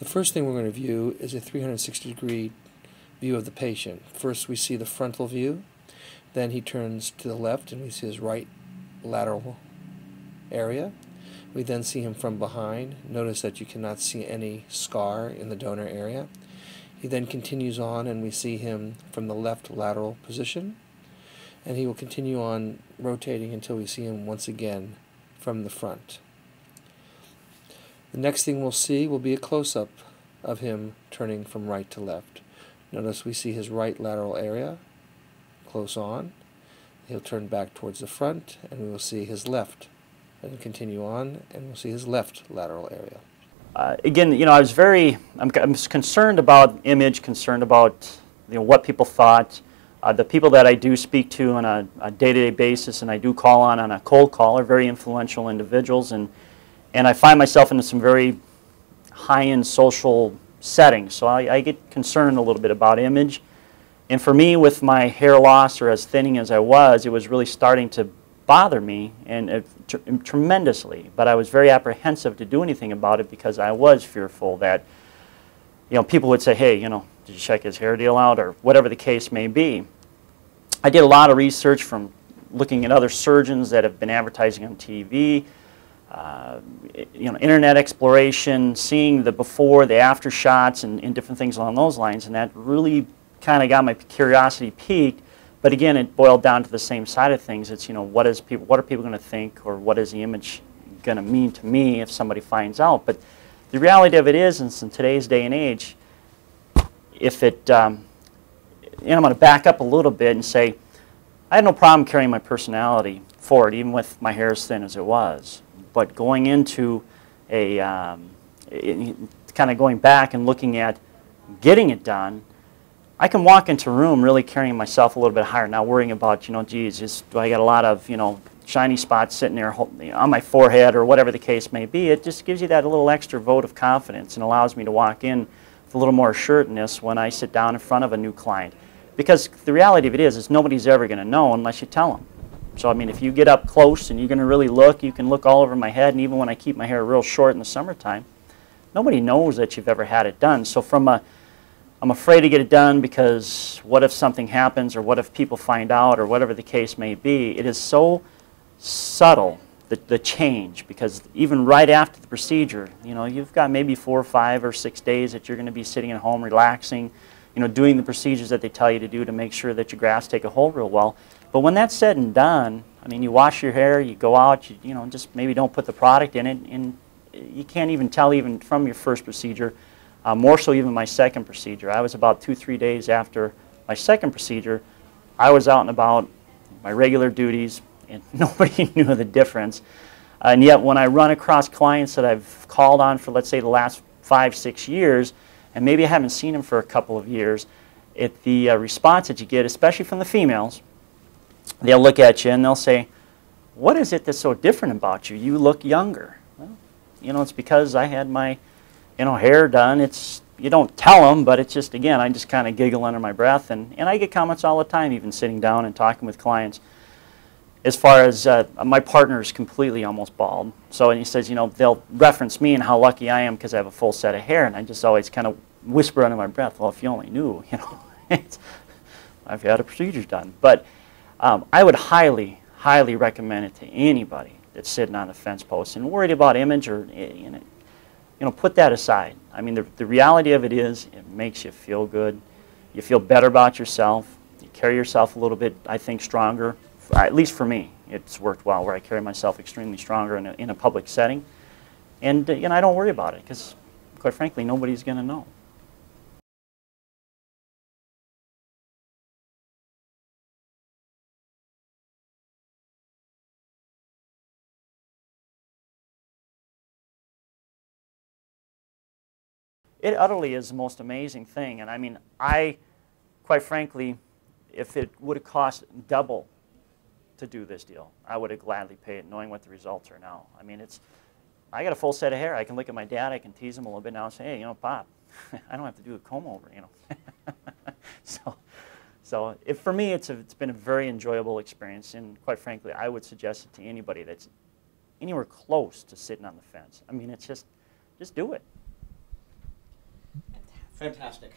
The first thing we're going to view is a 360-degree view of the patient. First we see the frontal view, then he turns to the left and we see his right lateral area. We then see him from behind. Notice that you cannot see any scar in the donor area. He then continues on and we see him from the left lateral position, and he will continue on rotating until we see him once again from the front. The next thing we'll see will be a close-up of him turning from right to left. Notice we see his right lateral area close on. He'll turn back towards the front and we will see his left, and continue on and we'll see his left lateral area. Again, I'm concerned about image, concerned about what people thought. The people that I do speak to on a day-to-day basis and I do call on a cold call are very influential individuals, and I find myself in some very high-end social settings, so I get concerned a little bit about image. And for me, with my hair loss, or as thinning as I was, it was really starting to bother me and tremendously. But I was very apprehensive to do anything about it because I was fearful that people would say, hey, did you check his hair deal out, or whatever the case may be. I did a lot of research from looking at other surgeons that have been advertising on TV, internet exploration, seeing the before, the after shots, and different things along those lines, and that really kind of got my curiosity piqued. But again, it boiled down to the same side of things. It's, what are people going to think, or what is the image going to mean to me if somebody finds out? But the reality of it is, in today's day and age, if it, I'm going to back up a little bit and say, I had no problem carrying my personality forward, even with my hair as thin as it was. But going into kind of going back and looking at getting it done, I can walk into a room really carrying myself a little bit higher, not worrying about, geez, do I got a lot of, shiny spots sitting there on my forehead or whatever the case may be. It just gives you that little extra vote of confidence and allows me to walk in with a little more assuredness when I sit down in front of a new client. Because the reality of it is nobody's ever going to know unless you tell them. So, I mean, if you get up close and you're going to really look, you can look all over my head, and even when I keep my hair real short in the summertime, nobody knows that you've ever had it done. So I'm afraid to get it done because what if something happens, or what if people find out, or whatever the case may be. It is so subtle, the change, because even right after the procedure, you've got maybe 4 or 5 or 6 days that you're going to be sitting at home relaxing, doing the procedures that they tell you to do to make sure that your grafts take a hold real well. But when that's said and done, I mean, you wash your hair, you go out, just maybe don't put the product in it, and you can't even tell even from your first procedure. More so even my second procedure. I was about 2 or 3 days after my second procedure. I was out and about, my regular duties, and nobody knew the difference. And yet when I run across clients that I've called on for, let's say, the last 5 or 6 years, and maybe I haven't seen them for a couple of years, the response that you get, especially from the females, they'll look at you and they'll say, what is it that's so different about you? You look younger. Well, it's because I had my hair done. You don't tell them, but it's just, again, I just kind of giggle under my breath, and I get comments all the time, even sitting down and talking with clients. As far as my partner is completely almost bald, and he says, they'll reference me and how lucky I am because I have a full set of hair, and I just always kind of whisper under my breath, well, if you only knew, I've had a procedure done. But I would highly, highly recommend it to anybody that's sitting on the fence post and worried about image, or put that aside. I mean, the reality of it is, it makes you feel good. You feel better about yourself. You carry yourself a little bit, I think, stronger. At least for me, it's worked well, where I carry myself extremely stronger in a public setting. And I don't worry about it because, quite frankly, nobody's going to know. It utterly is the most amazing thing. And I mean, quite frankly, if it would have cost double to do this deal, I would have gladly paid it, knowing what the results are now. I mean, I got a full set of hair. I can look at my dad, I can tease him a little bit now and say, hey, Pop, I don't have to do a comb over, So for me, it's been a very enjoyable experience, and quite frankly, I would suggest it to anybody that's anywhere close to sitting on the fence. I mean, it's just do it. Fantastic.